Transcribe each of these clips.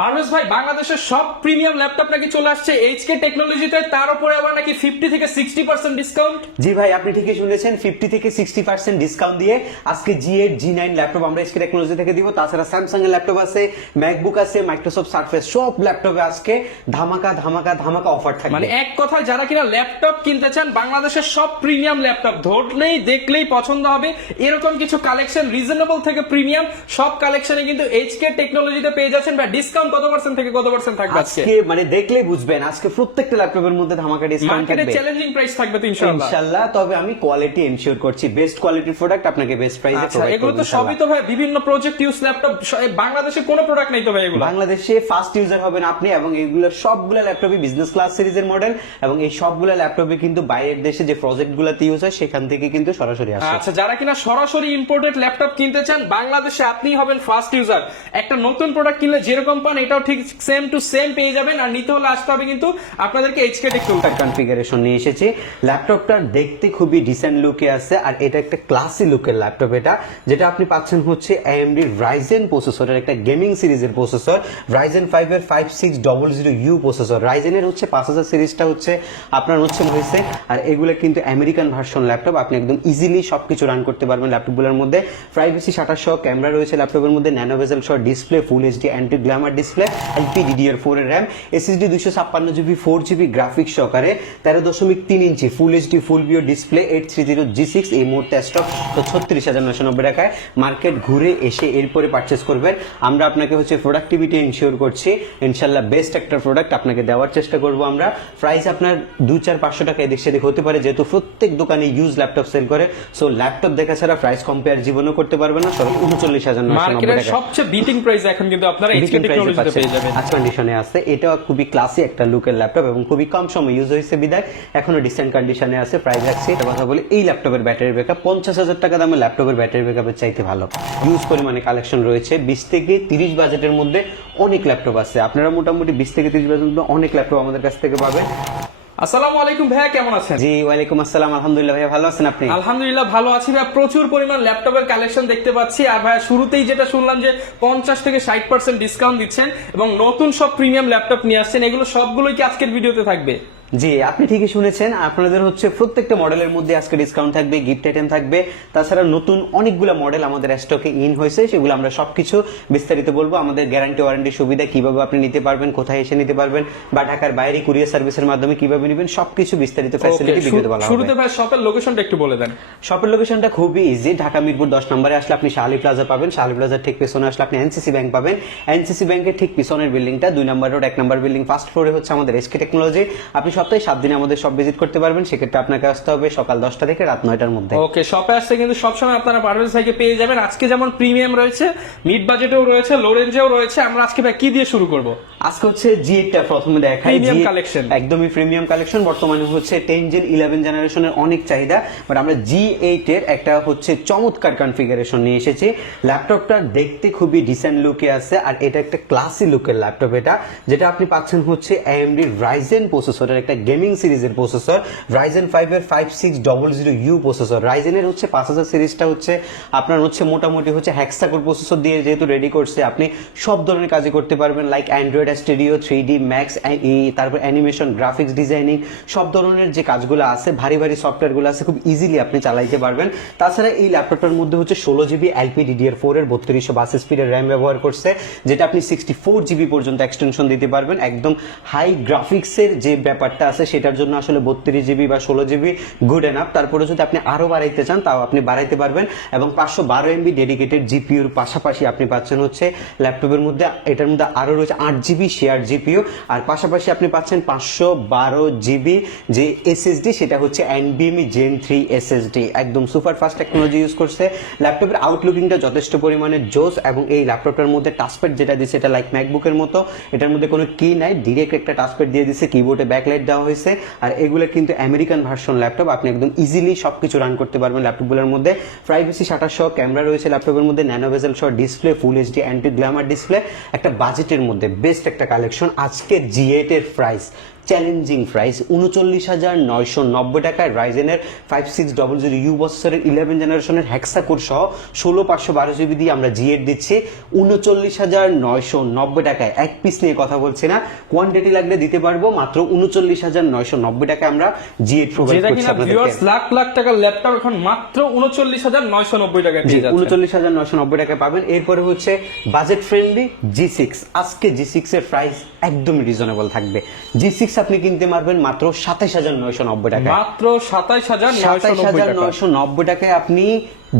পারভেজ ভাই, বাংলাদেশের সব প্রিমিয়াম ল্যাপটপ নাকি চলে আসছে এইচকে টেকনোলজিতে, তার উপরে আবার নাকি 50 থেকে 60% ডিসকাউন্ট। জি ভাই, আপনি ঠিকই শুনেছেন, 50 থেকে 60% ডিসকাউন্ট দিয়ে আজকে G8 G9 ল্যাপটপ আমরা এইচকে টেকনোলজি থেকে দিব। তাছাড়া স্যামসাং এর ল্যাপটপ আছে, ম্যাকবুক আছে, মাইক্রোসফট সারফেস, সব ল্যাপটপে আজকে ধামাকা ধামাকা ধামাকা অফার থাকবে। মানে এক কথায় যারা কিনা ল্যাপটপ কিনতে চান, বাংলাদেশের সব প্রিমিয়াম ল্যাপটপ ধরলেই দেখলেই পছন্দ হবে এরকম কিছু কালেকশন, রিজনেবল থেকে প্রিমিয়াম সব কালেকশনে কিন্তু এইচকে টেকনোলজিতে পেয়ে যাচ্ছেন। বা ডিসকাউন্ট কত পার্সেন্ট থেকে কত পার্সেন্ট থাকবে আজকে? মানে দেখলেই বুঝবেন আজকে প্রত্যেকটা ল্যাপটপের মধ্যে ধামাকা ডিসকাউন্ট থাকবে। মার্কেটে চ্যালেঞ্জিং প্রাইস থাকবে তো ইনশাআল্লাহ। ইনশাআল্লাহ, তবে আমি কোয়ালিটি এনশিওর করছি, বেস্ট কোয়ালিটির প্রোডাক্ট আপনাকে বেস্ট প্রাইসে প্রোভাইড করব। এগুলো তো সবই তো ভাই বিভিন্ন প্রজেক্ট ইউজ ল্যাপটপ, বাংলাদেশে কোনো প্রোডাক্ট নেই তো ভাই এগুলো। বাংলাদেশে ফার্স্ট ইউজার হবেন আপনি, এবং এগুলো সবগুলো ল্যাপটপই বিজনেস ক্লাস সিরিজের মডেল, এবং এই সবগুলো ল্যাপটপে কিন্তু বাইরের দেশে যে প্রজেক্ট গুলাতে ইউজ হয় সেখান থেকে কিন্তু সরাসরি আসে। আচ্ছা, যারা কিনা সরাসরি ইম্পোর্টেড ল্যাপটপ কিনতে চান বাংলাদেশে, আপনি হবেন ফার্স্ট ইউজার। একটা নতুন প্রোডাক্ট কিনলে যেরকম পান এটাও ঠিক সেম টু সেম পেয়ে যাবেন। আর নিতে হলে আসতে হবে কিন্তু আপনাদেরকে এইচকে টেকনোলজি কনফিগারেশন নিয়ে এসেছি। ল্যাপটপটা দেখতে খুবই ডিসেন্ট লুকে আছে, আর এটা একটা ক্লাসি লুকের ল্যাপটপ। এটা যেটা আপনি পাচ্ছেন হচ্ছে AMD Ryzen প্রসেসরের একটা গেমিং সিরিজের প্রসেসর, Ryzen 5 এর 5600U প্রসেসর। Ryzen এর হচ্ছে 5000 সিরিজটা হচ্ছে আপনার হচ্ছে হয়েছে, আর এগুলো কিন্তু আমেরিকান ভার্সন ল্যাপটপ। আপনি একদম ইজিলি সবকিছু রান করতে পারবেন ল্যাপটপগুলোর মধ্যে। প্রাইভেসি শাটার সহ ক্যামেরা রয়েছে ল্যাপটপের মধ্যে, ন্যানো বেজেল সহ display, full HD anti glamour display, LPDDR4 এর RAM, SSD 256GB 4GB graphics সহকারে, 13.3 inch full HD full view display, 830G6 এই মুহূর্তে স্টক তো 36,990 টাকায়। মার্কেট ঘুরে এসে এরপরে পারচেস করবেন। আমরা আপনাকে হচ্ছে প্রোডাক্টিভিটি ইনশিওর করছি, ইনশাল্লাহ বেস্ট একটা প্রোডাক্ট আপনাকে দেওয়ার চেষ্টা করব আমরা। প্রাইস আপনার 200-400 টাকা এদিক সেদিক হতে পারে, যেহেতু প্রত্যেক দোকানে ইউজ ল্যাপটপ সেল করে, সো ল্যাপটপ দেখা ছাড়া প্রাইস কম্পেয়ার জীবনও করতে পারবে না। সব 39,990 টাকা সবচেয়ে বিটিং প্রাইস এখন কিন্তু আপনারা এইচকে টেকনোলজিতে পেয়ে যাবেন। আজকে কন্ডিশনে আছে, এটা খুবই ক্লাসি একটা লুকের ল্যাপটপ এবং খুবই কম সময় ইউজ হয়েছে বিদায় এখনো ডিসেন্ট কন্ডিশনে আছে। প্রাইস রাখছি এটা কথা বলি, এই ল্যাপটপের ব্যাটারি ব্যাকআপ 50,000 টাকা দামের ল্যাপটপের ব্যাটারি ব্যাকআপের চাইতে ভালো। ইউজ পরিমাণে কালেকশন রয়েছে, 20 থেকে 30 বাজেটের মধ্যে অনেক ল্যাপটপ আছে। আপনারা মোটামুটি 20 থেকে 30 বাজেটের মধ্যে অনেক ল্যাপটপ আমাদের কাছ থেকে পাবেন। আসসালামু আলাইকুম ভাইয়া, কেমন আছেন? জি ওয়ালাইকুম আসসালাম, আলহামদুলিল্লাহ ভাইয়া, ভালো আছেন আপনি? আলহামদুলিল্লাহ ভালো আছি ভাইয়া। প্রচুর পরিমাণ ল্যাপটপের কালেকশন দেখতে পাচ্ছি। আর ভাইয়া শুরুতেই যেটা শুনলাম যে 50 থেকে 60% ডিসকাউন্ট দিচ্ছেন এবং নতুন সব প্রিমিয়াম ল্যাপটপ নিয়ে আসছেন, এগুলো সবগুলোই কি আজকের ভিডিওতে থাকবে? জি আপনি ঠিকই শুনেছেন, আপনাদের হচ্ছে প্রত্যেকটা মডেলের মধ্যে আজকে ডিসকাউন্ট থাকবে, গিফট আইটেম থাকবে। তাছাড়া নতুন অনেকগুলো মডেল আমাদের স্টকে ইন হয়েছে, সেগুলো আমরা সবকিছু বিস্তারিত বলবো। আমাদের গ্যারান্টি ওয়ারেন্টি সুবিধা কিভাবে আপনি নিতে পারবেন, কোথায় এসে নিতে পারবেন, বা ঢাকার বাইরে কুরিয়ার সার্ভিসের মাধ্যমে কিভাবে নেবেন, সবকিছু বিস্তারিত ফ্যাসিলিটি ভিডিওতে বলা হবে। শুরুতে ভাই শপের লোকেশনটা একটু বলে দেন। শপের লোকেশনটা খুবই ইজি, ঢাকা মিরপুর 10 নম্বরে আসলে আপনি শাহালি প্লাজা পাবেন, শাহালি প্লাজার ঠিক পিছনে আসলে আপনি এনসিসি ব্যাংক পাবেন, এনসিসি ব্যাংকের ঠিক পিছনের বিল্ডিংটা 2 নম্বর রোড 1 নম্বর বিল্ডিং ফার্স্ট ফ্লোরে হচ্ছে আমাদের এইচকে টেকনোলজি। আপনি সপ্তাহে 7 দিন আমাদের সব ভিজিট করতে পারবেন, সেক্ষেত্রে আপনাকে আসতে হবে সকাল 10টা থেকে রাত 9টার মধ্যে। ওকে, শপে আসতে কিন্তু সবসময় আপনারা পারভেজ ভাইকে পেয়ে যাবেন। আজকে যেমন প্রিমিয়াম রয়েছে, মিড বাজেটেও রয়েছে, লো রেঞ্জেও রয়েছে। আমরা আজকে ভাই কি দিয়ে শুরু করব? আজকে হচ্ছে G8 টা প্রথমে দেখাই। প্রিমিয়াম কালেকশন, একদমই প্রিমিয়াম কালেকশন। বর্তমানে হচ্ছে 10 জেন 11 জেনারেশনের অনেক চাহিদা, বাট আমরা G8 এর একটা হচ্ছে চমৎকার কনফিগারেশন নিয়ে এসেছি। ল্যাপটপটা দেখতে খুবই ডিসেন্ট লুকে আছে, আর এটা একটা ক্লাসি লুকের ল্যাপটপ। এটা যেটা আপনি পাচ্ছেন হচ্ছে AMD Ryzen প্রসেসরের একটা গেমিং সিরিজের প্রসেসর, Ryzen 5 এর 5600U প্রসেসর। Ryzen এর হচ্ছে 5000 সিরিজটা হচ্ছে আপনার হচ্ছে মোটামুটি হচ্ছে হেক্সাকোর প্রসেসর দিয়ে যেহেতু রেডি করছে, আপনি সব ধরনের কাজই করতে পারবেন, like Android studio, 3D max, তারপর অ্যানিমেশন, গ্রাফিক্স ডিজাইনিং, সব ধরনের যে কাজগুলো আছে, ভারী ভারী সফটওয়্যারগুলো আছে, খুব ইজিলি আপনি চালাইতে পারবেন। তাছাড়া এই ল্যাপটপটার মধ্যে হচ্ছে 16GB LPDDR4 এর 3252 স্পিডের র্যাম ব্যবহার করছে, যেটা আপনি 64GB পর্যন্ত এক্সটেনশন দিতে পারবেন। একদম হাই গ্রাফিক্সের যে ব্যাপারটা আছে সেটার জন্য আসলে 32GB বা 16GB গুড এনাফ। তারপরে যদি আপনি আরো বাড়াইতে চান তাও আপনি বাড়াইতে পারবেন, এবং 512MB ডেডিকেটেড জিপিইউর পাশাপাশি আপনি পাচ্ছেন হচ্ছে ল্যাপটপের মধ্যে, এটার মধ্যে আরো রয়েছে 8GB শেয়ার জিপিইউ, আর পাশাপাশি আপনি পাচ্ছেন 512GB যে এসএসডি, সেটা হচ্ছে NVMe Gen 3 এসএসডি। একদম সুপার ফাস্ট টেকনোলজি ইউজ করছে। ল্যাপটপের আউটলুকিংটা যথেষ্ট পরিমাণে জোস, এবং এই ল্যাপটপটার মধ্যে টাচপ্যাড যেটা দিচ্ছে এটা লাইক ম্যাকবুকের মতো, এটার মধ্যে কোনো কি নাই, ডিরেক্ট একটা টাচপ্যাড দিয়ে দিচ্ছে, কিবোর্ডে ব্যাকলাইট দেওয়া হয়েছে। আর এগুলো কিন্তু আমেরিকান ভার্সন ল্যাপটপ, আপনি একদম ইজিলি সবকিছু রান করতে পারবেন ল্যাপটপগুলোর মধ্যে। প্রাইভেসি শাটার সহ ক্যামেরা রয়েছে ল্যাপটপের মধ্যে, ন্যানো বেজেল সহ display, full HD anti glamour display, একটা বাজেটের মধ্যে বেস্ট একটা কালেকশন। আজকে G8 এর প্রাইস চ্যালেঞ্জিং প্রাইস 39,990 টাকায় রাইজেনের 5600U প্রসেসরের 11 জেনারেশনের হেক্সা কোর সহ 16512 জিবি দিয়ে আমরা G8 দিচ্ছি 39,990 টাকায়। এক পিস নিয়ে কথা বলছি না, কোয়ান্টিটি লাগলে দিতে পারবো মাত্র 39,990 টাকায় আমরা G8 প্রোভাইড যেটা করছি কিনা আপনাদেরকে। ভিউয়ার্স লাখ লাখ টাকার ল্যাপটপ এখন মাত্র 39,990 টাকায় পেয়ে যাচ্ছে। 39,990 টাকায় পাবেন। এরপরে হচ্ছে বাজেট ফ্রেন্ডলি G6। আজকে G6 এর প্রাইস একদমই রিজনেবল থাকবে। G6 আপনি কিনতে পারবেন মাত্র 27,990 টাকায়। মাত্র 27,990 টাকা। 27,990 টাকায় আপনি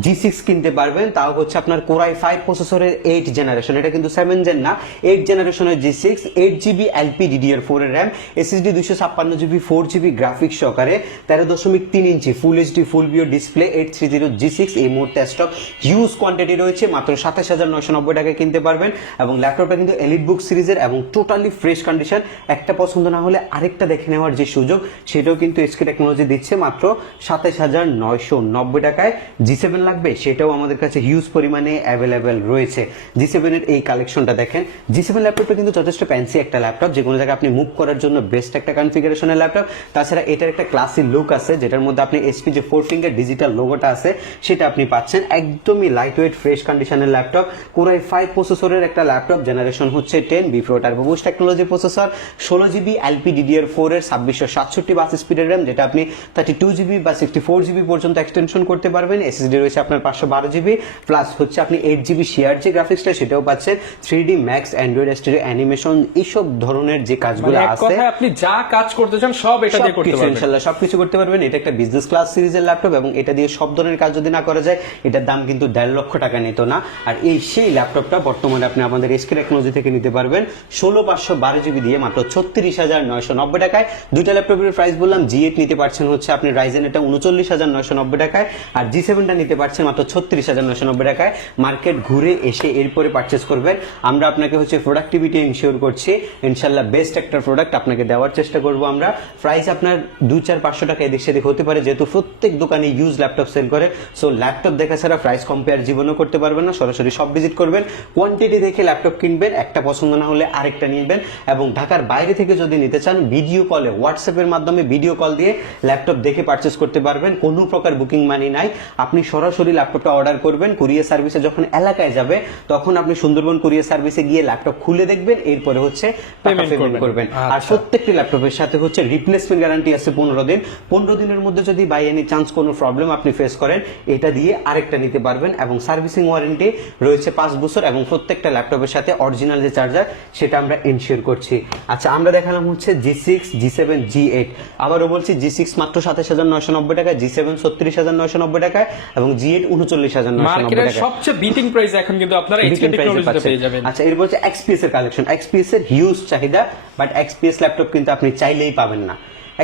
G6 কিনতে পারবেন, তাও হচ্ছে আপনার Core i5 প্রসেসরের 8 জেনারেশন, এটা কিন্তু 7 জেন না, 8 জেনারেশনের G6, 8GB LPDDR4 এর RAM, SSD 256GB, 4GB graphics সহকারে, 13.3 ইঞ্চি ফুল এইচডি ফুল ভিও ডিসপ্লে, 830 G6 এই মুহূর্তে স্টক হিউজ কোয়ান্টিটি রয়েছে, মাত্র 27,990 টাকায় কিনতে পারবেন। এবং ল্যাপটপটা কিন্তু এলিটবুক সিরিজের এবং টোটালি ফ্রেশ কন্ডিশন, একটা পছন্দ না হলে আরেকটা দেখে নেওয়ার যে সুযোগ সেটাও কিন্তু এসকে টেকনোলজি দিচ্ছে মাত্র 27,990 টাকায়। G7 লাগবে সেটাও আমাদের কাছে হিউজ পরিমাণে অ্যাভেলেবেল রয়েছে। G7 এর এই কালেকশনটা দেখেন, G7 ল্যাপটপটা কিন্তু যথেষ্ট ফ্যান্সি একটা ল্যাপটপ, যে কোনো জায়গায় আপনি মুভ করার জন্য বেস্ট একটা কনফিগারেশনের ল্যাপটপ। তাছাড়া এটার একটা ক্লাসি লুক আছে, যেটার মধ্যে আপনি এসপি যে 4 ফিঙ্গার ডিজিটাল লোগোটা আছে সেটা আপনি পাচ্ছেন। একদমই লাইট ওয়েট ফ্রেশ কন্ডিশনের ল্যাপটপ, Core i5 প্রসেসরের একটা ল্যাপটপ, জেনারেশন হচ্ছে 10, Bipro turbo boost technology processor, 16GB LPDDR4 এর 2667 বাস স্পিডের RAM, যেটা আপনি 32GB বা 64GB পর্যন্ত এক্সটেনশন করতে পারবেন। SSD রয়েছে আপনার 512GB, প্লাস হচ্ছে আপনি 8GB শেয়ার যে গ্রাফিক্সটা সেটাও পাচ্ছেন। 3D Max, Android stereo animation, এইসব ধরনের যে কাজগুলো মানে এক আছে, কথায় আপনি যা কাজ করতে চান সব এটা দিয়ে করতে পারবেন। ইনশাআল্লাহ সবকিছু করতে পারবেন। এটা একটা বিজনেস ক্লাস সিরিজের ল্যাপটপ এবং এটা দিয়ে সব ধরনের কাজ যদি না করা যায়, এটার দাম কিন্তু 1.5 লক্ষ টাকা নিত না। আর এই সেই ল্যাপটপটা বর্তমানে আপনি আমাদের এসকে টেকনোলজি থেকে নিতে পারবেন 16,512GB দিয়ে মাত্র 36,990 টাকায়। দুইটা ল্যাপটপের প্রাইস বললাম, G8 নিতে পারছেন হচ্ছে আপনি রাইজেন এটা 39,990 টাকায়, আর G7টা নিতে পারছেন মাত্র 36,990 টাকায়। মার্কেট ঘুরে এসে এরপরে পারচেস করবেন। আমরা আপনাকে হচ্ছে প্রোডাক্টিভিটি ইনশিওর করছি, ইনশাল্লাহ বেস্ট একটা প্রোডাক্ট আপনাকে দেওয়ার চেষ্টা করব আমরা। প্রাইস আপনার 200-400 টাকা এদিক সেদিক হতে পারে, যেহেতু প্রত্যেক দোকানে ইউজ ল্যাপটপ সেল করে, সো ল্যাপটপ দেখা ছাড়া প্রাইস কম্পেয়ার জীবনও করতে পারবেন না। সরাসরি সব ভিজিট করবেন, কোয়ান্টিটি দেখে ল্যাপটপ কিনবেন, একটা পছন্দ না হলে আরেকটা নিবেন। এবং ঢাকার বাইরে থেকে যদি নিতে চান, ভিডিও কলে হোয়াটসঅ্যাপের মাধ্যমে ভিডিও কল দিয়ে ল্যাপটপ দেখে পারচেস করতে পারবেন, কোনো প্রকার বুকিং মানি নাই। আপনি সরাসরি ল্যাপটপটা অর্ডার করবেন, কুরিয়ার সার্ভিসে যখন এলাকায় যাবে তখন আপনি সুন্দরবন কুরিয়ার সার্ভিসে গিয়ে ল্যাপটপ খুলে দেখবেন, এরপরে হচ্ছে পেমেন্ট করবেন। আর প্রত্যেকটি ল্যাপটপের সাথে হচ্ছে রিপ্লেসমেন্ট গ্যারান্টি আছে 15 দিন। 15 দিনের মধ্যে যদি বাই এনি চান্স কোনো প্রবলেম আপনি ফেস করেন, এটা দিয়ে আরেকটা নিতে পারবেন। এবং সার্ভিসিং ওয়ারেন্টি রয়েছে 5 বছর, এবং প্রত্যেকটা ল্যাপটপের সাথে অরিজিনাল যে চার্জার সেটা আমরা এনশিওর করছি। আচ্ছা, আমরা দেখালাম হচ্ছে G6, G7, G8। আবারও বলছি, G6 মাত্র 27,990 টাকা, G7 36,990 টাকা এবং G8 39,990 টাকা। সবচেয়ে বিটিং প্রাইস এখন কিন্তু আপনারা এসকে টেকনোলজিতে পেয়ে যাবেন। আচ্ছা, এরপর হচ্ছে XPS এর কালেকশন। XPS এর হিউজ চাহিদা, বাট XPS ল্যাপটপ কিন্তু আপনি চাইলেই পাবেন না।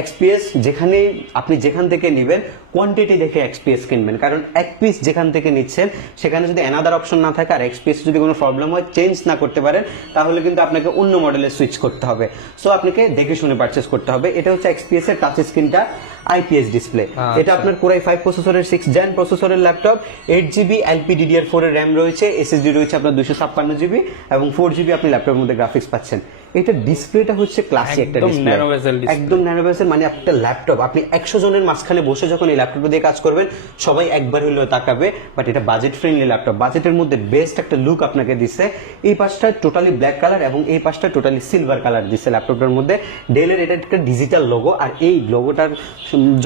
XPS যেখান থেকে নেবেন, কোয়ান্টিটি দেখে XPS কিনবেন, কারণ এক পিস যেখান থেকে নিচ্ছেন সেখানে যদি অ্যানাদার অপশন না থাকে আর XPS যদি কোনো প্রবলেম হয়, চেঞ্জ না করতে পারেন, তাহলে কিন্তু আপনাকে অন্য মডেলে সুইচ করতে হবে। সো আপনাকে দেখে শুনে পারচেস করতে হবে। এটা হচ্ছে XPS এর টাচ স্ক্রিনটা, IPS ডিসপ্লে। এটা আপনার Core i5 প্রসেসরের 6 জেন প্রসেসরের ল্যাপটপ, 8GB LPDDR4 এর RAM রয়েছে, SSD রয়েছে আপনার 256GB এবং 4GB আপনি ল্যাপটপের মধ্যে গ্রাফিক্স পাচ্ছেন। এটা ডিসপ্লেটা হচ্ছে ক্লাসিক একটা ডিসপ্লে, একদম ন্যানো বেজেল। মানে একটা ল্যাপটপ আপনি 100 জনের মাঝখানে বসে যখন এই ল্যাপটপ দিয়ে কাজ করবেন, সবাই একবার হলেও তাকাবে। বাট এটা বাজেট ফ্রেন্ডলি ল্যাপটপ, বাজেটের মধ্যে বেস্ট একটা লুক আপনাকে দিচ্ছে। এই পাশটা টোটালি ব্ল্যাক কালার এবং এই পাশটা টোটালি সিলভার কালার দিচ্ছে ল্যাপটপটার মধ্যে। ডেলের এটা একটা ডিজিটাল লোগো, আর এই লোগোটার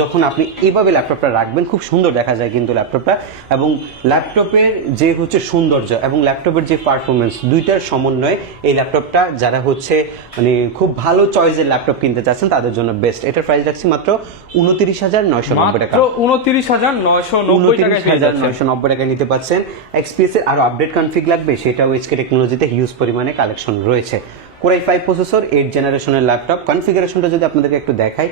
যখন আপনি এইভাবে ল্যাপটপটা রাখবেন, খুব সুন্দর দেখা যায় কিন্তু ল্যাপটপটা। এবং ল্যাপটপের যে হচ্ছে সৌন্দর্য এবং ল্যাপটপের যে পারফরমেন্স, দুইটার সমন্বয়ে এই ল্যাপটপটা যারা হচ্ছে মানে খুব ভালো চয়েসের ল্যাপটপ কিনতে চাচ্ছেন তাদের জন্য বেস্ট। এটার প্রাইস রাখছি মাত্র 29,990 টাকা। 29,990 টাকা নিতে পাচ্ছেন। XPS এর আরো আপডেট কনফিগ লাগবে, সেটাও এসকে টেকনোলজিতে হিউজ পরিমাণে কালেকশন রয়েছে। Core i5 প্রসেসর, 8 জেনারেশনের ল্যাপটপ। কনফিগারেশনটা যদি আপনাদেরকে একটু দেখাই,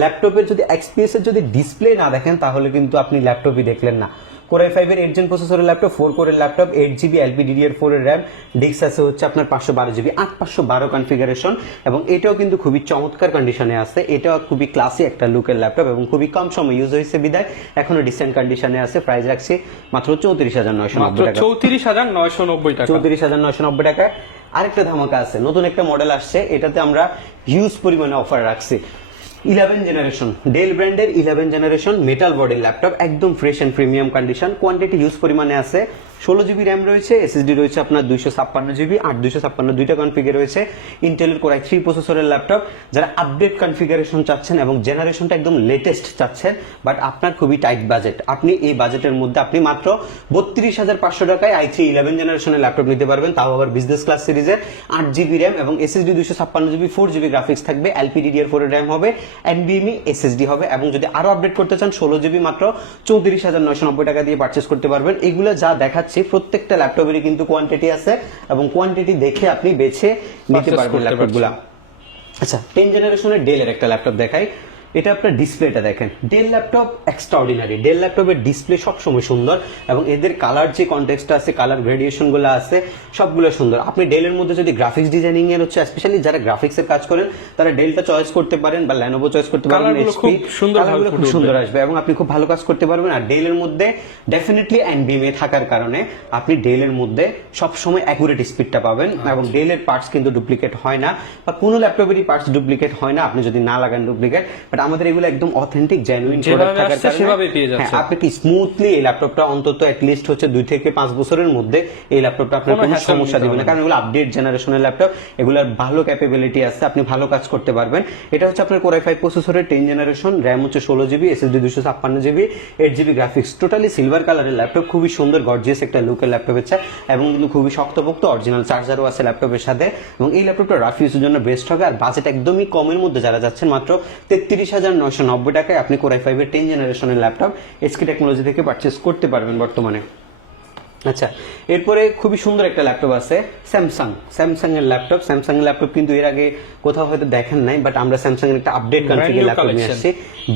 ল্যাপটপের যদি XPS এর যদি ডিসপ্লে না দেখেন তাহলে কিন্তু আপনি ল্যাপটপই দেখলেন না। Core i5 এর 8 জেন প্রসেসরের ল্যাপটপ, 4 কোরের ল্যাপটপ, 8GB LPDDR4 এর RAM, ডিস্ক আছে হচ্ছে আপনার 512GB, 8512 কনফিগারেশন। এবং এটাও কিন্তু খুবই চমৎকার কন্ডিশনে আছে। এটাও খুবই ক্লাসি একটা লুকের ল্যাপটপ এবং খুবই কম সময় ইউজ হয়েছে বিদায় এখনো ডিসেন্ট কন্ডিশনে আছে। প্রাইস রাখছি মাত্র 34,990 টাকা। 34,990 টাকা। 34,990 টাকা। আরেকটা ধামাকা আছে, নতুন একটা মডেল আসছে, এটাতে আমরা হিউজ পরিমাণে অফার রাখছি। 11 জেনারেশন ডেল ব্র্যান্ডের 11 জেনারেশন মেটাল বডির ল্যাপটপ, একদম fresh and premium condition, quantity huge পরিমাণে আছে। 16 জিবি র্যাম রয়েছে, এসএসডি রয়েছে আপনার 256 জিবি, 8 256 দুইটা কনফিগার রয়েছে। ইন্টেলের কোর i3 প্রসেসরের ল্যাপটপ, যারা আপডেট কনফিগারেশন চাচ্ছেন এবং জেনারেশনটা একদম লেটেস্ট চাচ্ছেন, বাট আপনার খুবই টাইট বাজেট, আপনি এই বাজেটের মধ্যে আপনি মাত্র 32,500 টাকায় i3 11 জেনারেশনের ল্যাপটপ নিতে পারবেন, তাও আবার বিজনেস ক্লাস সিরিজের। 8 জিবি র্যাম এবং এসএসডি 256 জিবি, 4 জিবি গ্রাফিক্স থাকবে, LPDDR4 এর র্যাম হবে, NVMe SSD হবে, এবং যদি আরো আপডেট করতে চান 16 জিবি মাত্র 34,990 টাকা দিয়ে পারচেজ করতে পারবেন। এগুলো যা দেখাচ্ছি প্রত্যেকটা ল্যাপটপেরই কিন্তু কোয়ান্টিটি আছে এবং কোয়ান্টিটি দেখে আপনি বেছে নিতে পারবেন ল্যাপটপগুলা। আচ্ছা, 10 জেনারেশনের ডেলের একটা ল্যাপটপ দেখাই। এটা আপনার ডিসপ্লেটা দেখেন, ডেল ল্যাপটপ এক্সট্রাঅর্ডিনারি, ডেল ল্যাপটপের ডিসপ্লে সবসময় সুন্দর এবং এদের কালার যে কনটেক্সটটা আছে, কালার গ্রেডিয়েশন গুলো আছে সবগুলো সুন্দর। আপনি ডেলের মধ্যে যদি গ্রাফিক্স ডিজাইনিং এর হচ্ছে স্পেশালি যারা গ্রাফিক্সের কাজ করেন তারা ডেলটা চয়েস করতে পারেন বা ল্যানোভো চয়েস করতে পারেন, কালারগুলো খুব সুন্দর খুব সুন্দর আসবে এবং আপনি খুব ভালো কাজ করতে পারবেন। আর ডেলের মধ্যে ডেফিনেটলি NVMe থাকার কারণে আপনি ডেলের মধ্যে সবসময় অ্যাকুরেট স্পিডটা পাবেন এবং ডেলের পার্টস কিন্তু ডুপ্লিকেট হয় না বা কোনো ল্যাপটপেরই পার্টস ডুপ্লিকেট হয় না আপনি যদি না লাগান ডুপ্লিকেট। বাট আমাদের এগুলো একদম অথেন্টিক জেনুইন প্রোডাক্ট থাকার কারণে আপনি কি স্মুথলি এই ল্যাপটপটা অন্তত লিস্ট হচ্ছে 2 থেকে 5 বছরের মধ্যে এই ল্যাপটপটা আপনার কোনো সমস্যা দিবে না, কারণ এগুলো আপডেট জেনারেশনের ল্যাপটপ, এগুলোর ভালো ক্যাপাবিলিটি আছে, আপনি ভালো কাজ করতে পারবেন। এটা হচ্ছে আপনার কোর i5 প্রসেসরের 10 জেনারেশন, র্যাম হচ্ছে 16 GB, SSD 256 GB, 8 GB graphics, totally silver কালারের ল্যাপটপ, খুবই সুন্দর গর্জিয়াস একটা লুকের ল্যাপটপ হচ্ছে এবং কিন্তু খুবই শক্তপোক্ত, অরিজিনাল চার্জারও আছে ল্যাপটপের সাথে এবং এই ল্যাপটপটা রাফ ইউজের জন্য বেস্ট হবে। আর বাজেট একদমই কমের মধ্যে যারা যাচ্ছেন মাত্র 33,990 টাকায় আপনি কোর i5 এর 10 জেনারেশনের ল্যাপটপ এসকে টেকনোলজি থেকে পারচেজ করতে পারবেন বর্তমানে। আচ্ছা, এরপরে খুবই সুন্দর একটা ল্যাপটপ আছে স্যামসাং এর ল্যাপটপ। স্যামসাং এর ল্যাপটপ কিন্তু এর আগে কোথাও হয়তো দেখেন নাই, বাট আমরা স্যামসাং এর একটা আপডেট কনফিগার ল্যাপটপ নিয়ে আসছি,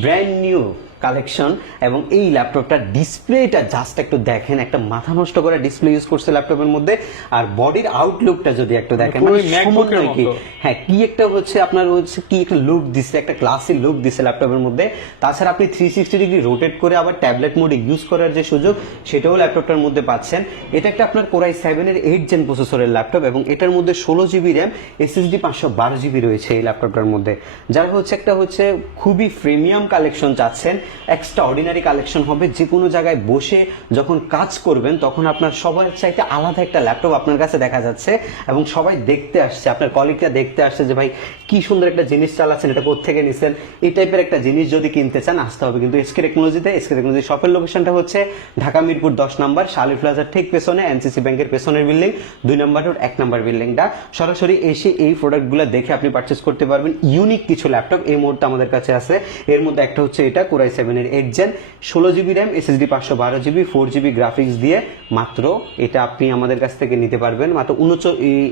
ব্র্যান্ড নিউ কালেকশন। এবং এই ল্যাপটপটা ডিসপ্লেটা জাস্ট একটু দেখেন, একটা মাথা নষ্ট করে ডিসপ্লে ইউজ করছে ল্যাপটপের মধ্যে। আর বডির আউটলুকটা যদি একটু দেখেন, সমন্বয় কি, হ্যাঁ কি একটা হচ্ছে আপনার হচ্ছে কি একটা লুক দিচ্ছে, একটা ক্লাসি লুক দিচ্ছে ল্যাপটপের মধ্যে। তাছাড়া আপনি 360 ডিগ্রি রোটেট করে আবার ট্যাবলেট মোডে ইউজ করার যে সুযোগ সেটাও ল্যাপটপটার মধ্যে পাচ্ছেন। এটা একটা আপনার কোর i7 এর 8 জেন প্রসেসরের ল্যাপটপ এবং এটার মধ্যে 16 জিবি র্যাম, এসএসডি 512 জিবি রয়েছে এই ল্যাপটপটার মধ্যে। যারা হচ্ছে একটা হচ্ছে খুবই প্রিমিয়াম কালেকশন চাচ্ছেন, এক্সট্রা অর্ডিনারি কালেকশন হবে, যে কোনো জায়গায় বসে যখন কাজ করবেন তখন আপনার সবার চাইতে আলাদা একটা ল্যাপটপ আপনার কাছে দেখা যাচ্ছে এবং সবাই দেখতে আসছে, আপনার কলিগরা দেখতে আসছে যে ভাই কি সুন্দর একটা জিনিস চালাচ্ছেন, এটা কোত্থেকে নিছেন। এই টাইপের একটা জিনিস যদি কিনতে চান আসতে হবে কিন্তু এসকে টেকনোলজিতে। এসকে টেকনোলজি শপের লোকেশনটা হচ্ছে ঢাকা মিরপুর 10 নম্বর, শালি প্লাজার ঠিক পেছনে, এনসিসি ব্যাংকের পেছনের বিল্ডিং, 2 নম্বর রোড 1 নম্বর বিল্ডিংটা। সরাসরি এসে এই প্রোডাক্টগুলো দেখে আপনি পারচেজ করতে পারবেন। ইউনিক কিছু ল্যাপটপ এই মুহূর্তে আমাদের কাছে আছে, এর মধ্যে একটা হচ্ছে এটা কোর i7 এর 8 gen, 16 GB RAM, SSD 512 GB, 4 GB graphics দিয়ে মাত্র এটা আপনি আমাদের কাছ থেকে নিতে পারবেন মাত্র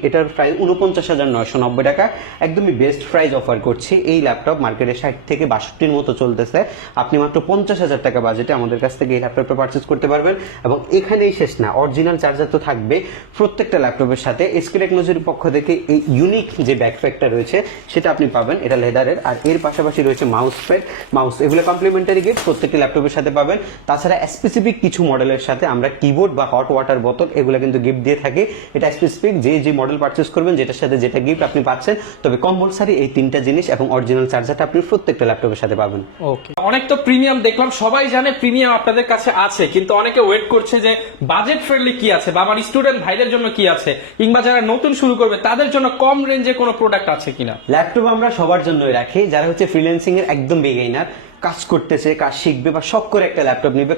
এটার প্রাইস 49,990 টাকা, একদমই বেস্ট প্রাইস অফার করছি। এই ল্যাপটপ মার্কেটে 60 থেকে 62 মতো চলতেছে, আপনি মাত্র 50,000 টাকা বাজেটে আমাদের কাছ থেকে এই ল্যাপটপটা পারচেজ করতে পারবেন। এবং এখানেই শেষ না, অরিজিনাল চার্জার তো থাকবে প্রত্যেকটা ল্যাপটপের সাথে। এসকে টেকনোলজির পক্ষ থেকে এই ইউনিক যে ব্যাকপ্যাকটা রয়েছে সেটা আপনি পাবেন, এটা লেদারের। আর এর পাশাপাশি রয়েছে মাউস প্যাড, মাউস, এগুলো কমপ্লিমেন্টারি গিফট প্রত্যেকটি ল্যাপটপের সাথে পাবেন। তাছাড়া স্পেসিফিক কিছু মডেলের সাথে আমরা কিবোর্ড বা হট ওয়াটার বোতল এগুলো কিন্তু গিফট দিয়ে থাকি। এটা স্পেসিফিক যে মডেল পারচেজ করবেন যেটার সাথে যেটা গিফট আপনি পাচ্ছেন, তবে কম্পালসারি এই 3টা জিনিস এবং অরিজিনাল চার্জারটা আপনি প্রত্যেকটা ল্যাপটপের সাথে পাবেন। ওকে, অনেক তো প্রিমিয়াম দেখলাম, সবাই জানে প্রিমিয়াম আপনাদের কাছে আছে, কিন্তু অনেকে ওয়েট করছে যে বাজেট ফ্রেন্ডলি কি আছে বা আমার স্টুডেন্ট ভাইদের জন্য কি আছে, কিংবা যারা নতুন শুরু করবে তাদের জন্য কম রেঞ্জে কোনো প্রোডাক্ট আছে কিনা। ল্যাপটপ আমরা সবার জন্যই রাখি, যারা হচ্ছে ফ্রিল্যান্সিং এর একদম বিগিনার, কাজ করতেছে, কাজ শিখবে বা শখ করে একটা ল্যাপটপ নিবে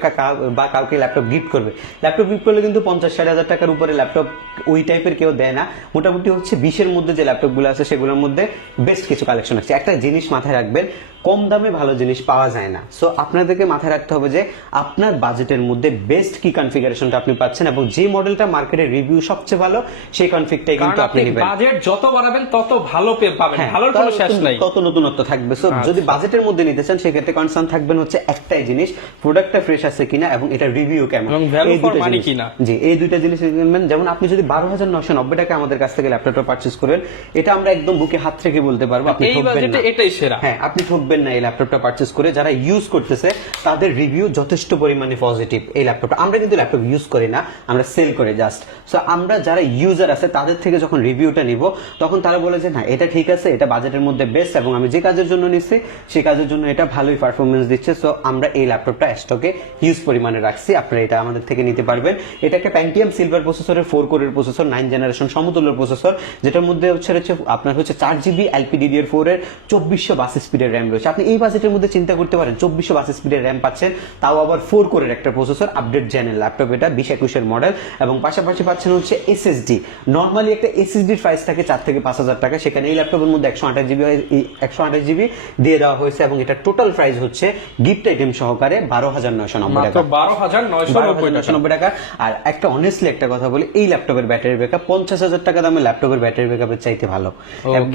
বা কাউকে ল্যাপটপ গিফট করবে। ল্যাপটপ গিফট করলে কিন্তু 50-60 হাজার টাকার উপরে ল্যাপটপ ওই টাইপের কেউ দেয় না। মোটামুটি হচ্ছে 20-এর মধ্যে যে ল্যাপটপগুলো আছে সেগুলোর মধ্যে বেস্ট কিছু কালেকশন আছে। একটা জিনিস মাথায় রাখবেন, কম দামে ভালো জিনিস পাওয়া যায় না। সো আপনাদেরকে মাথায় রাখতে হবে যে আপনার বাজেটের মধ্যে বেস্ট কি কনফিগারেশনটা আপনি পাচ্ছেন এবং যে মডেলটা মার্কেটের রিভিউ সবচেয়ে ভালো সেই কনফিগটাই কিন্তু আপনি নেবেন। বাজেট যত বাড়াবেন তত ভালো পাবেন, ভালোর কোনো শেষ নাই, তত নতুনত্ব থাকবে। সো যদি বাজেটের মধ্যে নিতে চান সেক্ষেত্রে কনসার্ন থাকবেন হচ্ছে একটাই জিনিস, প্রোডাক্টটা ফ্রেশ আছে কিনা এবং এটা রিভিউ কেমন, এবং value এই for দুইটা money জিনিস। কিনা। জি, এই দুইটা জিনিস কিনবেন। যেমন আপনি যদি 12,990 টাকা আমাদের কাছ থেকে ল্যাপটপটা পারচেজ করেন, এটা আমরা একদম বুকে হাত রেখে বলতে পারবো আপনি এই ঠকবেন বাজেটে না। এটাই সেরা। হ্যাঁ, আপনি ঠকবেন না এই ল্যাপটপটা পারচেজ করে। যারা ইউজ করতেছে তাদের রিভিউ যথেষ্ট পরিমাণে পজিটিভ এই ল্যাপটপটা। আমরা কিন্তু ল্যাপটপ ইউজ করি না, আমরা সেল করে জাস্ট। সো আমরা যারা ইউজার আছে তাদের থেকে যখন রিভিউটা নিব, তখন তারা বলে যে না এটা ঠিক আছে, এটা বাজেটের মধ্যে বেস্ট, এবং আমি যে কাজের জন্য নিচ্ছি সেই কাজের জন্য এটা ভালোই পারফরমেন্স দিচ্ছে। সো আমরা এই ল্যাপটপটা স্টকে হিউজ পরিমাণে রাখছি, আপনারা এটা আমাদের থেকে নিতে পারবেন। এটা একটা প্যান্টিয়াম সিলভার প্রসেসরের 4 কোরের প্রসেসর, 9 জেনারেশন সমতুল্য প্রসেসর, যেটার মধ্যে হচ্ছে আপনার হচ্ছে 4GB LPDDR4 এর 2422 স্পিডের র্যাম রয়েছে। আপনি এই বাজেটের মধ্যে চিন্তা করতে পারেন 2422 স্পিডের র্যাম পাচ্ছেন, তাও আবার 4 কোরের একটা প্রসেসর, আপডেট জেনের ল্যাপটপ এটা 2021 এর মডেল, এবং পাশাপাশি পাচ্ছেন হচ্ছে এসএসডি। নরমালি একটা এসএসডির প্রাইস থাকে 4 থেকে 5,000 টাকা, সেখানে এই ল্যাপটপের মধ্যে 128GB দিয়ে দেওয়া হয়েছে, এবং এটা টোটাল প্রাইস হচ্ছে গিফট আইটেম সহকারে 12,990 মাত্র টাকা। 12,990 টাকা। আর একটা অনেস্টলি একটা কথা বলি, এই ল্যাপটপের ব্যাটারি ব্যাকআপ 50,000 টাকা দামের ল্যাপটপের ব্যাটারি ব্যাকআপের চাইতে ভালো। এবং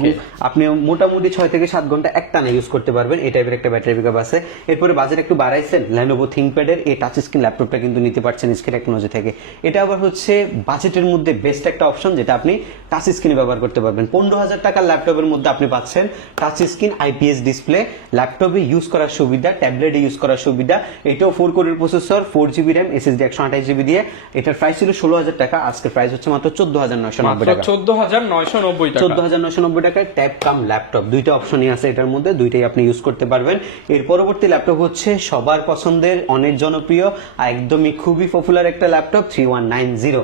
আপনি মোটামুটি 6 থেকে 7 ঘন্টা একটানা ইউজ করতে পারবেন, এই টাইপের একটা ব্যাটারি ব্যাকআপ আছে। এরপরে বাজেট একটু বাড়াইছেন, Lenovo ThinkPad এর এই টাচ স্ক্রিন ল্যাপটপটা কিন্তু নিতে পারছেন SK টেকনোলজি থেকে। এটা আবার হচ্ছে বাজেটের মধ্যে বেস্ট একটা অপশন, যেটা আপনি টাচ স্ক্রিনে ব্যবহার করতে পারবেন। 15,000 টাকার ল্যাপটপের মধ্যে আপনি পাচ্ছেন টাচ স্ক্রিন, IPS ডিসপ্লে, ল্যাপটপে ইউজ করার সুবিধা, ট্যাবলেটে ইউজ করার সুবিধা। এটাও 4 কোরের processor, 4GB RAM, SSD 128GB দিয়ে। এটার প্রাইস ছিল 16,000 টাকা, আজকের প্রাইস হচ্ছে মাত্র 14,990 টাকা। 14,990 টাকা। 14,990 টাকায় ট্যাব কাম ল্যাপটপ, দুইটা অপশনই আছে এটার মধ্যে, দুইটাই আপনি ইউজ করতে পারবেন। এর পরবর্তী ল্যাপটপ হচ্ছে সবার পছন্দের, অনেক জনপ্রিয়, একদমই খুবই পপুলার একটা ল্যাপটপ, 3190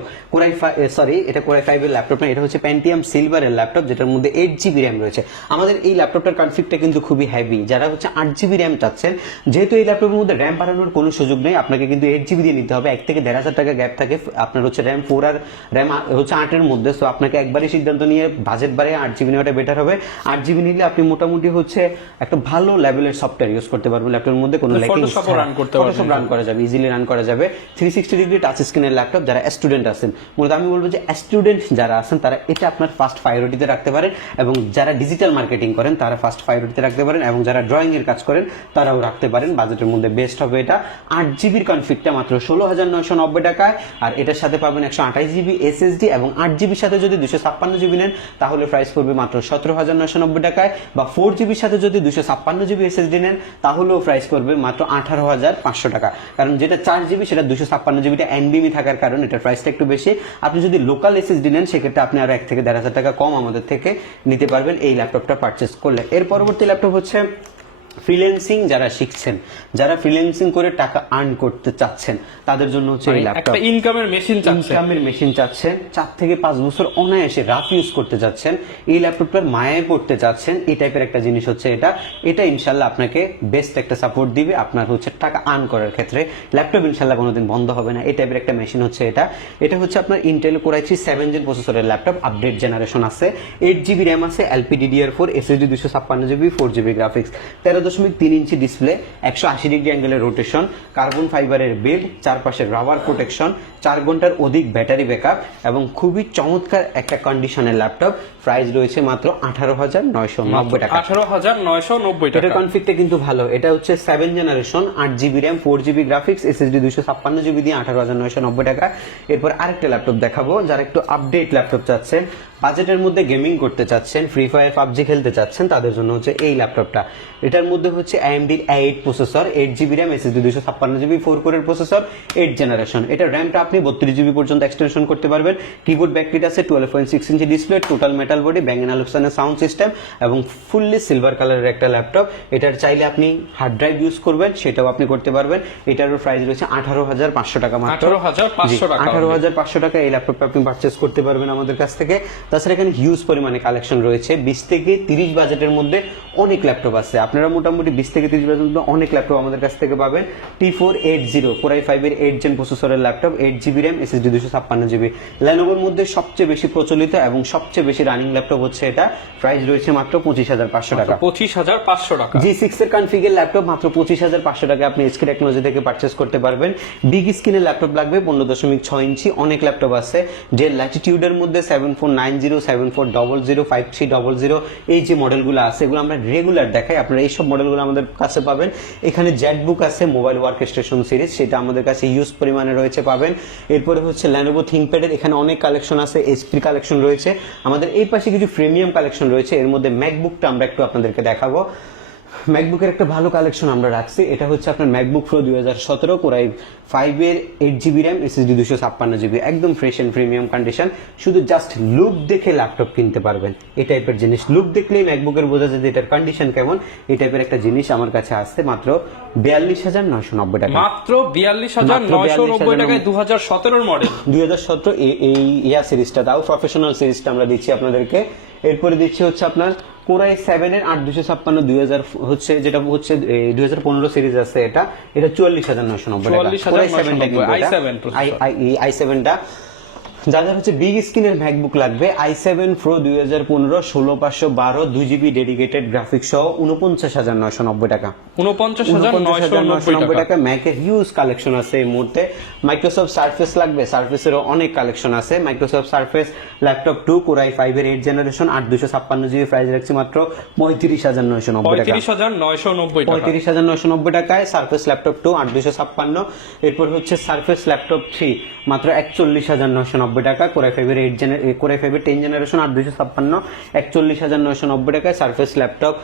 এটা কোরাই 5 এর ল্যাপটপ না, এটা হচ্ছে প্যান্টিয়াম সিলভারের ল্যাপটপ, যেটার মধ্যে 8GB র্যাম রয়েছে। আমাদের এই ল্যাপটপটার কনফিগটা কিন্তু খুবই হেভি। যারা হচ্ছে 8GB র্যাম চাচ্ছেন, যেহেতু এই ল্যাপটপের মধ্যে র্যাম বাড়ানোর কোনো সুযোগ নেই, আপনাকে কিন্তু 8GB দিয়ে নিতে হবে। 1 থেকে 1,500 টাকা গ্যাপ থাকে আপনার হচ্ছে র্যাম 4 আর র্যাম হচ্ছে 8 এর মধ্যে। সো আপনাকে একবারই সিদ্ধান্ত নিয়ে বাজেট বাড়িয়ে 8GB নেওয়াটা বেটার হবে। 8GB নিলে আপনি মোটামুটি হচ্ছে একটা ভালো লেভেলের সফটওয়্যার ইউজ করতে পারবেন ল্যাপটপের মধ্যে, কোনো ফটোশপ রান করা যাবে, ইজিলি রান করা যাবে। 360 ডিগ্রি টাচ স্ক্রিনের ল্যাপটপ। যারা স্টুডেন্ট আছেন, মূলত আমি বলবো যে স্টুডেন্ট যারা আছেন তারা এটা আপনার ফার্স্ট প্রায়োরিটিতে রাখতে পারেন, এবং যারা ডিজিটাল মার্কেটিং করেন তারা ফার্স্ট প্রায়োরিটিতে রাখতে পারেন, এবং যারা ড্রয়িং এর কাজ করেন তারাও রাখতে পারেন। বাজেটের মধ্যে বেস্ট হবে এটা। 8GBর কনফিগটা মাত্র 16,990 টাকায়, আর এটার সাথে পাবেন 128GB SSD, এবং 8GBর সাথে যদি 256GB নেন তাহলে প্রাইস পড়বে মাত্র 17,990 টাকায়, বা 4GBর সাথে যদি 256GB SSD নেন তাহলেও প্রাইস করবে মাত্র 18,500 টাকা। কারণ যেটা 4GB সেটা 256GB NVMe থাকার কারণে এটার প্রাইসটা একটু বেশি। আপনি যদি লোকাল SSD নেন সেক্ষেত্রে আপনি আরো 1 থেকে 1,500 টাকা কম আমাদের থেকে নিতে পারবেন এই ল্যাপটপটা পারচেস করলে। এর পরবর্তী ল্যাপটপ হচ্ছে ফ্রিল্যান্সিং যারা শিখছেন, যারা ফ্রিল্যান্সিং করে টাকা আর্ন করতে চাচ্ছেন, তাদের জন্য হচ্ছে এই ল্যাপটপ। একটা ইনকামের মেশিন চাচ্ছেন, 4 থেকে 5 বছর অনায়াসে রাফ ইউজ করতে চাচ্ছেন, এই ল্যাপটপটার মায়ায় পড়তে চাচ্ছেন, এই টাইপের একটা জিনিস হচ্ছে এটা ইনশাল্লাহ আপনাকে বেস্ট একটা সাপোর্ট দিবে আপনার হচ্ছে টাকা আর্ন করার ক্ষেত্রে। ল্যাপটপ ইনশাল্লাহ কোনোদিন বন্ধ হবে না, এই টাইপের একটা মেশিন হচ্ছে এটা হচ্ছে আপনার ইন্টেল কোরাই 7 জেন প্রসেসরের ল্যাপটপ, আপডেট জেনারেশন আছে, 8GB র্যাম আছে, LPDDR4, SSD 256GB, 4GB graphics, 13.3 inch display, 180 degree অ্যাঙ্গেলের rotation, carbon ফাইবারের বিল্ড, চারপাশে রাবার প্রোটেকশন, 4 ঘন্টার অধিক ব্যাটারি ব্যাকআপ, এবং খুবই চমৎকার একটা কন্ডিশনের ল্যাপটপ। প্রাইস রয়েছে মাত্র 18,990 টাকা। 18,990 টাকা। এটার কনফিগটা কিন্তু ভালো। এটা হচ্ছে 7 generation, 8GB RAM, 4GB graphics, SSD 256GB দিয়ে 18,990 টাকা। এরপর আরেকটা ল্যাপটপ দেখাবো, যারা একটু আপডেট ল্যাপটপ চাচ্ছেন, বাজেটের মধ্যে গেমিং করতে চাচ্ছেন, ফ্রি ফায়ার পাবজি খেলতে চাচ্ছেন, তাদের জন্য হচ্ছে এই ল্যাপটপটা। এটার মধ্যে হচ্ছে AMD A8 processor, 8GB RAM, SSD 256GB, 4 কোরের প্রসেসর, 8 জেনারেশন। এটা র্যামটা আপনি 32GB পর্যন্ত এক্সটেনশন করতে পারবেন। কিবোর্ড ব্যাকলিট আছে, 12.6 inch display, total metal body, Bang & Olufsen's sound system, এবং ফুললি সিলভার কালারের একটা ল্যাপটপ। এটার চাইলে আপনি হার্ড ড্রাইভ ইউজ করবেন, সেটাও আপনি করতে পারবেন। এটারও প্রাইস রয়েছে 18,500 টাকা মাত্র। 18,500 টাকা এই ল্যাপটপটা আপনি পারচেজ করতে পারবেন আমাদের কাছ থেকে। তাছাড়া এখানে হিউজ পরিমাণে কালেকশন রয়েছে, 20 থেকে 30 বাজেটের মধ্যে অনেক ল্যাপটপ আছে। আপনারা মোটামুটি 20 থেকে 30 বাজেটের মধ্যে অনেক ল্যাপটপ আমাদের কাছ থেকে পাবেন। T480 কোরাই 5 এর 8 জেন প্রসেসরের laptop, 8GB RAM, SSD 256GB। Lenovoর মধ্যে সবচেয়ে বেশি প্রচলিত এবং সবচেয়ে বেশি রানিং গেমিং ল্যাপটপ হচ্ছে এটা, প্রাইস রয়েছে মাত্র 25,500 টাকা। 25,500 টাকা। G6 এর কনফিগের ল্যাপটপ মাত্র 25,500 টাকা আপনি এইচকে টেকনোলজি থেকে পারচেজ করতে পারবেন। বিগ স্ক্রিনের ল্যাপটপ লাগবে 15.6 ইঞ্চি, অনেক ল্যাপটপ আছে যে ল্যাটিটিউডের মধ্যে 7490, 7400, 5300 এই যে মডেলগুলো আছে এগুলো আমরা রেগুলার দেখাই, আপনারা এইসব মডেলগুলো আমাদের কাছে পাবেন। এখানে জেটবুক আছে মোবাইল ওয়ার্ক স্টেশন সিরিজ, সেটা আমাদের কাছে ইউজ পরিমাণে রয়েছে পাবেন। এরপরে হচ্ছে ল্যানোভো থিংকপ্যাডের এখানে অনেক কালেকশন আছে, এইচপি কালেকশন রয়েছে, আমাদের এই পাশে কিছু প্রিমিয়াম কালেকশন রয়েছে। এর মধ্যে ম্যাকবুকটা আমরা একটু আপনাদেরকে দেখাবো। ম্যাকবুকের একটা ভালো কালেকশন আমরা রাখছি, এটা হচ্ছে আপনার ম্যাকবুক প্রো 2017 কোরাই 5 এর 8GB র্যাম, SSD 256GB, একদম ফ্রেশ এন্ড প্রিমিয়াম কন্ডিশন। শুধু জাস্ট লুক দেখে ল্যাপটপ কিনতে পারবেন, এই টাইপের জিনিস লুক দেখলেই ম্যাকবুকের বোঝা যায় যে এটার কন্ডিশন কেমন। এই টাইপের একটা জিনিস আমার কাছে আসছে মাত্র 42,990 টাকা। মাত্র 42,990 টাকায় 2017 মডেল। 2017 এই ইয়া সিরিজটা দাও, প্রফেশনাল সিরিজটা আমরা দিচ্ছি আপনাদেরকে। এরপরে দিচ্ছি হচ্ছে আপনার কোরাই 7 এর 8256 2000 হচ্ছে, যেটা হচ্ছে 2015 সিরিজ আছে, এটা 44,990 টাকা। কোরাই 7 টা কিন্তু i7 টা। যাদের হচ্ছে বিগ স্ক্রিনের ম্যাকবুক লাগবে i7 Pro 2015 16512 2GB dedicated graphics সহ 49,990 টাকা। 49,990 টাকা। ম্যাকের হিউজ কালেকশন আছে এই মুহূর্তে। মাইক্রোসফট সারফেস লাগবে, সারফেসেরও অনেক কালেকশন আছে। মাইক্রোসফট সারফেস ল্যাপটপ 2 কোরাই 5 এর 8 জেনারেশন 8256GB, প্রাইস রাখছি মাত্র 35,990 টাকা। 35,990 টাকায় সারফেস ল্যাপটপ 2 8256। এরপর হচ্ছে সারফেস ল্যাপটপ 3 মাত্র 41,990 টাকা। কোরাই 5 এর 10 জেনারেশন 8256 41,990 টাকায় সারফেস ল্যাপটপ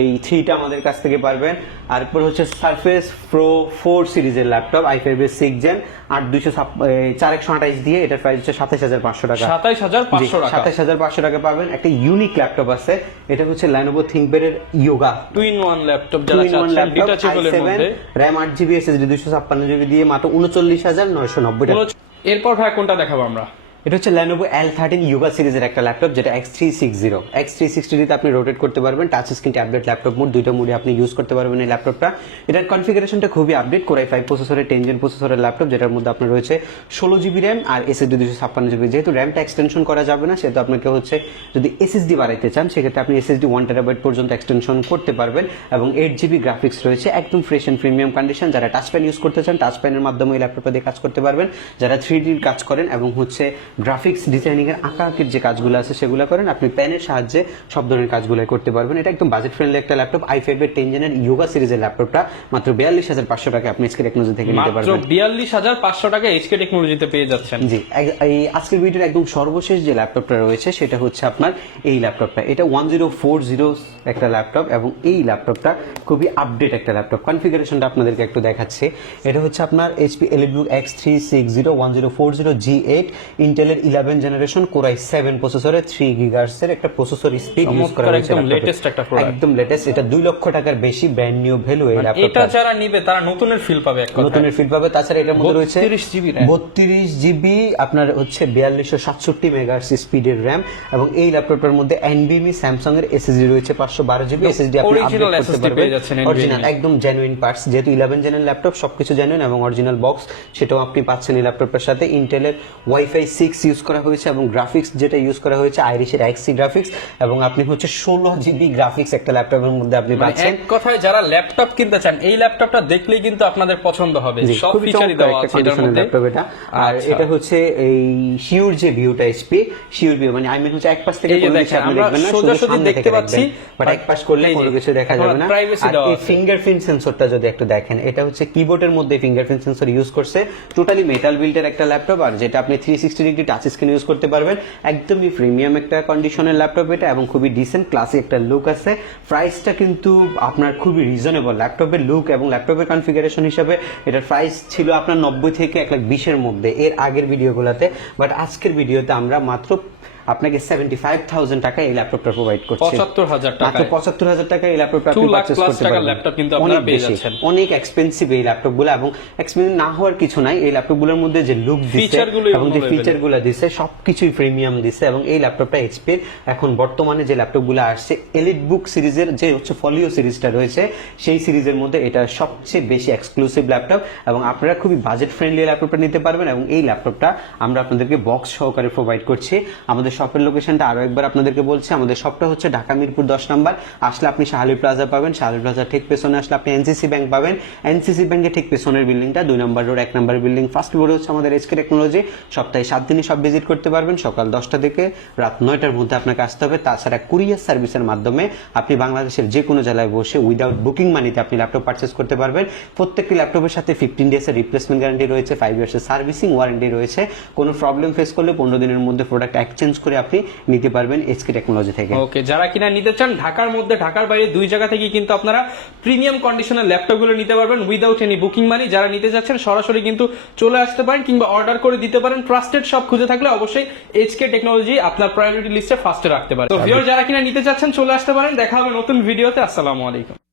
এই 3টা আমাদের কাছ থেকে পারবেন। আর এরপর হচ্ছে সারফেস প্রো 4 সিরিজের ল্যাপটপ i5 এর 6 জেন 4128 দিয়ে, এটার প্রাইস হচ্ছে 27,500 টাকা। 27,500 টাকা। 27,500 টাকা পাবেন। একটা ইউনিক ল্যাপটপ আছে, এটা হচ্ছে Lenovo ThinkPad এর ইয়োগা 2-in-1 ল্যাপটপ, যারা চাচ্ছেন ডিটাচেবল এর মধ্যে, RAM 8GB SSD 256GB দিয়ে মাত্র 39,990 টাকা। এরপর ভাই কোনটা দেখাবো আমরা? এটা হচ্ছে Lenovo L13 Yoga সিরিজের একটা ল্যাপটপ, যেটা X360 তে আপনি রোটেট করতে পারবেন। Touch screen, tablet, laptop mode দুইটা মোডে আপনি ইউজ করতে পারবেন এই ল্যাপটপটা। এটার কনফিগারেশনটা খুবই আপডেট, কোরাই 5 প্রসেসরের 10 জেন প্রসেসরের ল্যাপটপ, যেটার মধ্যে আপনার রয়েছে 16GB র্যাম আর SSD 256GB। যেহেতু র্যামটা এক্সটেনশন করা যাবে না, সেহেতু আপনাকে হচ্ছে যদি SSD বাড়াইতে চান সেক্ষেত্রে আপনি SSD 1TB পর্যন্ত এক্সটেনশন করতে পারবেন। এবং 8GB গ্রাফিক্স রয়েছে, একদম ফ্রেশ এন্ড প্রিমিয়াম কন্ডিশন। যারা টাচ প্যান ইউজ করতে চান টাচ প্যানের মাধ্যমে এই ল্যাপটপটা দিয়ে কাজ করতে পারবেন। যারা 3D কাজ করেন এবং হচ্ছে গ্রাফিক্স ডিজাইনিং এর আঁকাআঁকির যে কাজগুলো আছে সেগুলো করেন, আপনি প্যানের সাহায্যে সব ধরনের কাজগুলো করতে পারবেন। এটা একদম বাজেট ফ্রেন্ডলি একটা ল্যাপটপ। i5 এর 10 জেনের ইয়োগা সিরিজের ল্যাপটপটা মাত্র 42,500 টাকা আপনি এইচকে টেকনোলজি থেকে নিতে পারবেন। মাত্র 42,500 টাকা এইচকে টেকনোলজিতে পেয়ে যাচ্ছেন। জি, এই আজকের ভিডিওর একদম সর্বশেষ যে ল্যাপটপটা রয়েছে সেটা হচ্ছে আপনার এই ল্যাপটপটা। এটা 1040 একটা ল্যাপটপ এবং এই ল্যাপটপটা খুবই আপডেট একটা ল্যাপটপ। কনফিগারেশনটা আপনাদেরকে একটু দেখাচ্ছি। এটা হচ্ছে আপনার HP EliteBook X360 1040 G8 ইন্টেলের 11 জেনারেশন কোরাই 7 প্রসেসরে 3 GHz এর একটা প্রসেসর স্পিড ইউজ করা হয়েছে। একদম লেটেস্ট একটা প্রোডাক্ট, একদম লেটেস্ট। এটা 2 লক্ষ টাকার বেশি ব্র্যান্ড নিউ ভ্যালু এই ল্যাপটপটা। এটা যারা নিবে তারা নতুনের ফিল পাবে, এক কথায় নতুনের ফিল পাবে। তাছাড়া এটার মধ্যে রয়েছে 32GB আপনার হচ্ছে 4267 মেগাহার্টজ স্পিডের র‍্যাম এবং এই ল্যাপটপটার মধ্যে NVMe স্যামসাং এর SSD রয়েছে 512GB SSD আপনি আপডেট করতে পারবেন। অরিজিনাল একদম জেনুইন পার্টস, যেহেতু 11 জেনের ল্যাপটপ সবকিছু জেনুইন এবং অরিজিনাল বক্স সেটাও আপনি পাচ্ছেন এই ল্যাপটপটার সাথে। ইন্টেলের Wi-Fi 6 ইউজ করা হয়েছে এবং গ্রাফিক্স যেটা ইউজ করা হয়েছে আইরিশের XC গ্রাফিক্স এবং আপনি হচ্ছে 16GB গ্রাফিক্স একটা ল্যাপটপের মধ্যে আপনি পাচ্ছেন। এক কথায় যারা ল্যাপটপ কিনতে চান এই ল্যাপটপটা দেখলেই কিন্তু আপনাদের পছন্দ হবে, সব ফিচারই দেওয়া আছে এটার মধ্যে। আর এটা হচ্ছে এই শিওর যে ভিউটা এসপি শিওর ভিউ, মানে আমি হচ্ছে এক পাশ থেকে কোনো কিছু আপনি দেখবেন না, শুধু সামনে দেখতে পাচ্ছি, বাট এক পাশ করলে কোনো কিছু দেখা যাবে না। আর এই ফিঙ্গারপ্রিন্ট সেন্সরটা যদি একটু দেখেন, এটা হচ্ছে কিবোর্ডের মধ্যে ফিঙ্গারপ্রিন্ট সেন্সর ইউজ করছে। টোটালি মেটাল বিল্ডের একটা ল্যাপটপ, আর যেটা আপনি 360 ডিগ্রি টাচ স্ক্রিন ইউজ করতে পারবেন। একদমই প্রিমিয়াম একটা কন্ডিশনের ল্যাপটপ এটা এবং খুবই ডিসেন্ট ক্লাসিক একটা লুক আছে। প্রাইসটা কিন্তু আপনার খুবই রিজনেবল। ল্যাপটপের লুক এবং ল্যাপটপের কনফিগারেশন হিসাবে এটার প্রাইস ছিল আপনার 90 থেকে 1,20,000 এর মধ্যে এর আগের ভিডিওগুলোতে, বাট আজকের ভিডিওতে আমরা মাত্র আপনাকে 75,000 টাকা এই ল্যাপটপটা প্রোভাইড করছি। 75,000 টাকা, মাত্র 75,000 টাকা এই ল্যাপটপটা আপনি পারচেজ করতে পারবেন। ল্যাপটপ কিন্তু আপনারা পেয়ে যাচ্ছেন। অনেক এক্সপেন্সিভ এই ল্যাপটপগুলো এবং এক্সপেন্সিভ না হওয়ার কিছু নাই। এই ল্যাপটপগুলোর মধ্যে যে লুক দিছে এবং যে ফিচারগুলো দিছে সবকিছুই প্রিমিয়াম দিছে এবং এই ল্যাপটপটা এইচপির এখন বর্তমানে যে ল্যাপটপগুলো আসছে EliteBook সিরিজের যে হচ্ছে ফলিও সিরিজটা রয়েছে সেই সিরিজের মধ্যে এটা সবচেয়ে বেশি এক্সক্লুসিভ ল্যাপটপ এবং আপনারা খুবই বাজেট ফ্রেন্ডলি ল্যাপটপটা নিতে পারবেন। এবং এই ল্যাপটপটা আমরা আপনাদেরকে বক্স সহকারে প্রোভাইড করছি। আমাদের শপের লোকেশনটা আরো একবার আপনাদেরকে বলছি, আমাদের শপটা হচ্ছে ঢাকা মিরপুর 10 নাম্বার। আসলে আপনি শাহালি প্লাজা পাবেন, শাহালি প্লাজা ঠিক পেছনে আসলে আপনি এনসিসি ব্যাংক পাবেন, এনসিসি ব্যাংকের ঠিক পেছনের বিল্ডিংটা 2 নম্বর রোড 1 নম্বর বিল্ডিং ফার্স্ট ফ্লোরে হচ্ছে আমাদের এইচকে টেকনোলজি। সপ্তাহে 7 দিনই সব ভিজিট করতে পারবেন, সকাল 10টা থেকে রাত 9টার মধ্যে আপনাকে আসতে হবে। তাছাড়া কুরিয়ার সার্ভিসের মাধ্যমে আপনি বাংলাদেশের যে কোনো জেলায় বসে উইদাউট বুকিং মানিতে আপনি ল্যাপটপ পারচেস করতে পারবেন। প্রত্যেকটি ল্যাপটপের সাথে 15 ডেজের রিপ্লেসমেন্ট গ্যারান্টি রয়েছে, 5 ইয়ার্সের সার্ভিসিং ওয়ারেন্টি রয়েছে। কোনো প্রবলেম ফেস করলে 15 দিনের মধ্যে প্রোডাক্ট এক্সচেঞ্জ করে আপনি নিতে পারবেন এইচকে টেকনোলজি থেকে। ওকে, যারা কিনা নিতে চান ঢাকার মধ্যে ঢাকার বাইরে দুই জায়গা থেকে কিন্তু আপনারা প্রিমিয়াম কন্ডিশনের ল্যাপটপ গুলো নিতে পারবেন উইদাউট এনি বুকিং মানি। যারা নিতে যাচ্ছেন সরাসরি কিন্তু চলে আসতে পারেন কিংবা অর্ডার করে দিতে পারেন। ট্রাস্টেড শপ খুঁজে থাকলে অবশ্যই এইচকে টেকনোলজি আপনার প্রায়োরিটি লিস্টে ফার্স্টে রাখতে পারেন। তো ভিউয়ার যারা কিনা নিতে চাচ্ছেন চলে আসতে পারেন। দেখা হবে নতুন ভিডিওতে। আসসালামু আলাইকুম।